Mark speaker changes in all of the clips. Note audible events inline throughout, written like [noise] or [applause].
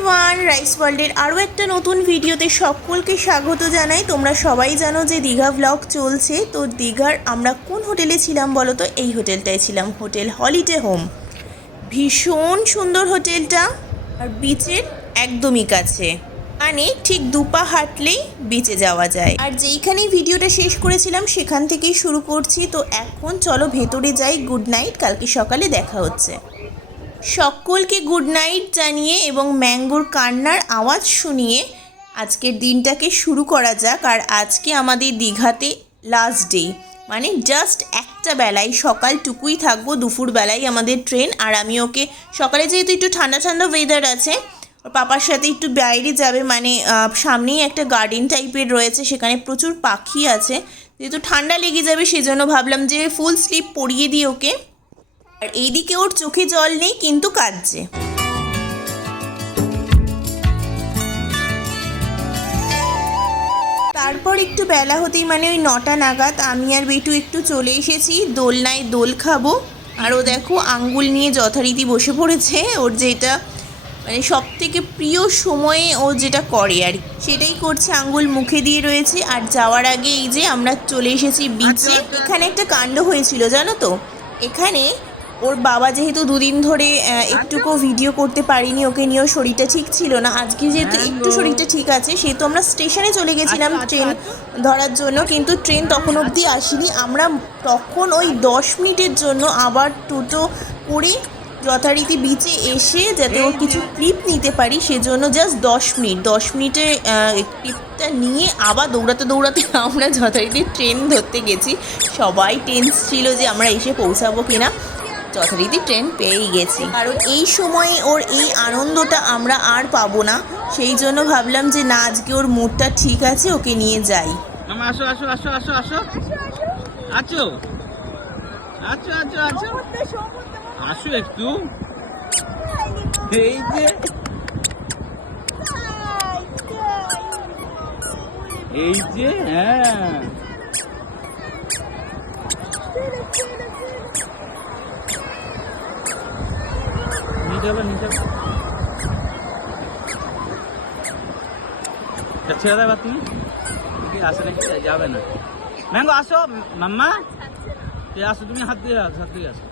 Speaker 1: Everyone rice ওয়ার্ল্ডের আরও একটা নতুন ভিডিওতে সকলকে স্বাগত জানাই। তোমরা সবাই জানো যে দীঘা ব্লগ চলছে। তো দীঘার আমরা কোন হোটেলে ছিলাম বলো তো? এই হোটেলটায় ছিলাম, হোটেল হলিডে হোম ভীষণ সুন্দর হোটেলটা আর বিচের একদমই কাছে। মানে ঠিক দুপা হাঁটলেই বিচে যাওয়া যায়। আর যেইখানেই ভিডিওটা শেষ করেছিলাম, সেখান থেকেই শুরু করছি। তো এখন চলো ভেতরে যাই। গুড নাইট কালকে সকালে দেখা হচ্ছে। সকলকে গুড নাইট জানিয়ে এবং ম্যাঙ্গোর কান্নার আওয়াজ শুনিয়ে আজকের দিনটাকে শুরু করা যাক আর আজকে আমাদের দীঘাতে লাস্ট ডে মানে জাস্ট একটা বেলায় সকালটুকুই থাকব, দুপুর বেলায় আমাদের ট্রেন আর আমি ওকে সকালে যেহেতু একটু ঠান্ডা ঠান্ডা ওয়েদার আছে, ওর পাপার সাথে একটু বাইরে যাবে মানে সামনেই একটা গার্ডেন টাইপের রয়েছে, সেখানে প্রচুর পাখি আছে। যেহেতু ঠান্ডা লেগে যাবে, সেজন্য ভাবলাম যে ফুল স্লিপ পরিয়ে দিই ওকে। আর এইদিকে ওর চোখে জল নেই, কিন্তু কাঁদছে। তারপর একটু বেলা হতেই মানে ওই নটা নাগাদ আমি আর বেটু একটু চলে এসেছি, দোলনায় দোল খাব। আর ও দেখো আঙ্গুল নিয়ে যথারীতি বসে পড়েছে, ওর যেটা মানে সব থেকে প্রিয় সময়ে ও যেটা করে আর। সেটাই করছে, আঙ্গুল মুখে দিয়ে রয়েছে। আর যাওয়ার আগে এই যে আমরা চলে এসেছি বিচে এখানে একটা কাণ্ড হয়েছিল, জানো তো? এখানে ওর বাবা যেহেতু দুদিন ধরে আহ, একটুকু ভিডিও করতে পারিনি ওকে নিয়েও শরীরটা ঠিক ছিল না। আজকে যেহেতু একটু শরীরটা ঠিক আছে সেহেতু আমরা স্টেশনে চলে গেছিলাম ট্রেন ধরার জন্য কিন্তু ট্রেন তখন অবধি আসেনি। আমরা তখন ওই দশ মিনিটের জন্য আবার টোটো করে যথারীতি বিচে এসে যাতে ওর কিছু ক্লিপ নিতে পারি সেজন্য জাস্ট দশ মিনিট দশ মিনিটে ক্লিপটা নিয়ে আবার দৌড়াতে দৌড়াতে [laughs] আমরা যথারীতি ট্রেন ধরতে গেছি। সবাই টেন্স ছিল যে আমরা এসে পৌঁছাবো কিনা। যথারীতি ট্রেন পেয়েই গেছি। কারণ এই সময়ে ওর এই আনন্দটা আমরা আর পাবো না। সেই জন্য ভাবলাম যে না, আজকে ওর মুডটা ঠিক আছে, ওকে নিয়ে যাই।
Speaker 2: আসো আসো আসো আসো আসো। আছো? আছো আছো আছো। আসো একটু। এই যে। এই যে হ্যাঁ নিয়ে যাব নিয়ে যাব তা ছেড়ে দেবা তুমি। কি আসে নাকি যাবে না। ম্যাঙ্গো, আসো। মাম্মা আসো, তুমি হাত দিয়ে আসো, হাত দিয়ে আসো।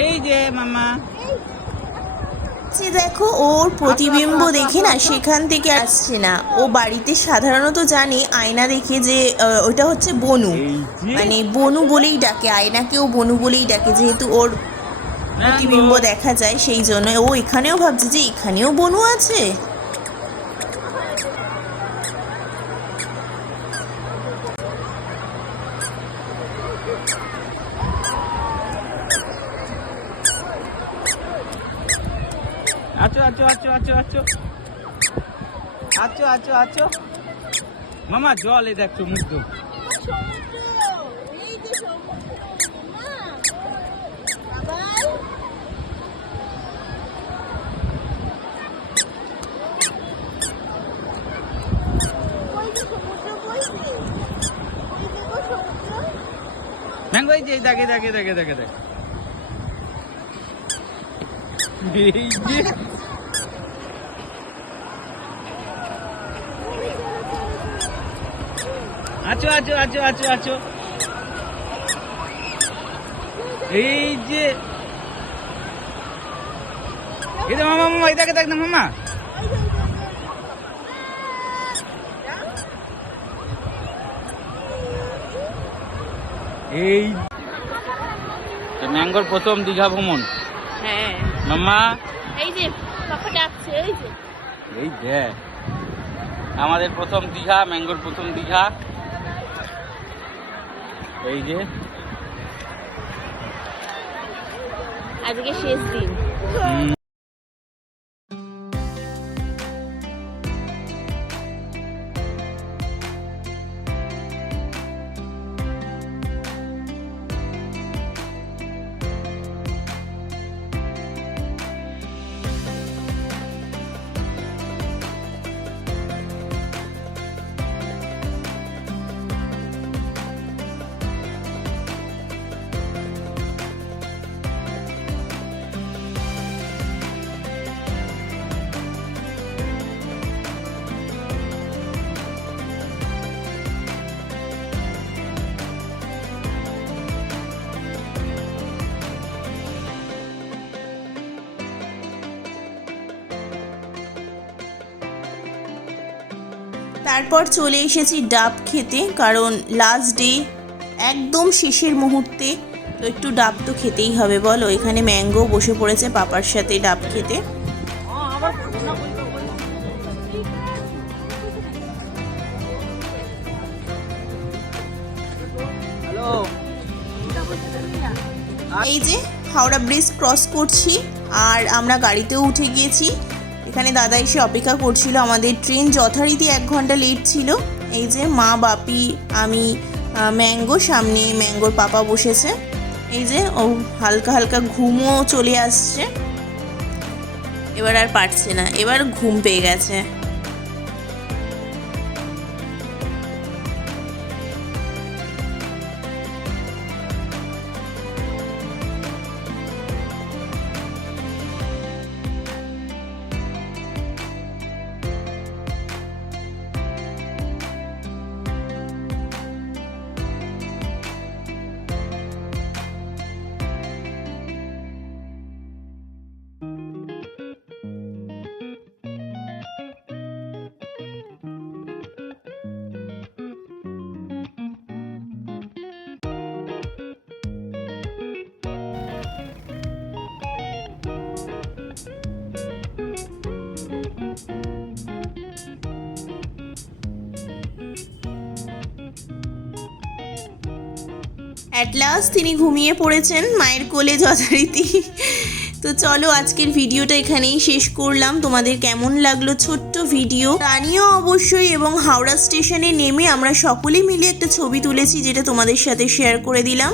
Speaker 2: এই যে, মাম্মা।
Speaker 1: যে দেখো ওর প্রতিবিম্ব দেখে না সেখান থেকে আসছে না। ও বাড়িতে সাধারণত জানে আয়না দেখে যে ওটা হচ্ছে বনু। মানে বনু বলেই ডাকে আয়নাকেও বনু বলেই ডাকে যেহেতু ওর প্রতিবিম্ব দেখা যায় সেই জন্য ও এখানেও ভাবছে যে এখানেও বনু আছে।
Speaker 2: মামা জল এই দেখছ মুগ্ধ যে দেখে দেখে দেখে দেখে দেখে। আছো আছো আছো আছো আছো। এই যে এই যে মামা মামা এই দেখে না মামা। এই ম্যাঙ্গোর প্রথম দীঘা ভ্রমণ।
Speaker 3: হ্যাঁ।
Speaker 2: মাম্মা?
Speaker 3: এই যে পাপা ডাকছে এই যে।
Speaker 2: এই দেখ আমাদের প্রথম দীঘা ম্যাঙ্গোর প্রথম দীঘা। এই যে।
Speaker 3: আজকে শেষ দিন।
Speaker 1: তারপর চলে এসেছি ডাব খেতে কারণ লাস্ট ডে একদম শেষের মুহূর্তে তো একটু ডাব তো খেতেই হবে বলো। এখানে ম্যাঙ্গো বসে পড়েছে পাপার সাথে ডাব খেতে। এই যে হাওড়া ব্রিজ ক্রস করছি আর আমরা গাড়িতেও উঠে গিয়েছি। এখানে দাদা এসে অপেক্ষা করছিল। আমাদের ট্রেন যথারীতি এক ঘণ্টা লেট ছিল। এই যে মা, বাপি, আমি ম্যাঙ্গো, সামনে ম্যাঙ্গোর পাপা বসেছে। এই যে ও হালকা হালকা ঘুমও চলে আসছে। এবার আর পারছে না। এবার ঘুম পেয়ে গেছে। অ্যাট লাস্ট তিনি ঘুমিয়ে পড়েছেন মায়ের কোলে যথারীতি। তো চলো আজকের ভিডিওটা এখানেই শেষ করলাম। তোমাদের কেমন লাগল ছোট্ট ভিডিও? জানিও অবশ্যই এবং হাওড়া স্টেশনে নেমে আমরা সকলে মিলে একটা ছবি তুলেছি, যেটা তোমাদের সাথে শেয়ার করে দিলাম।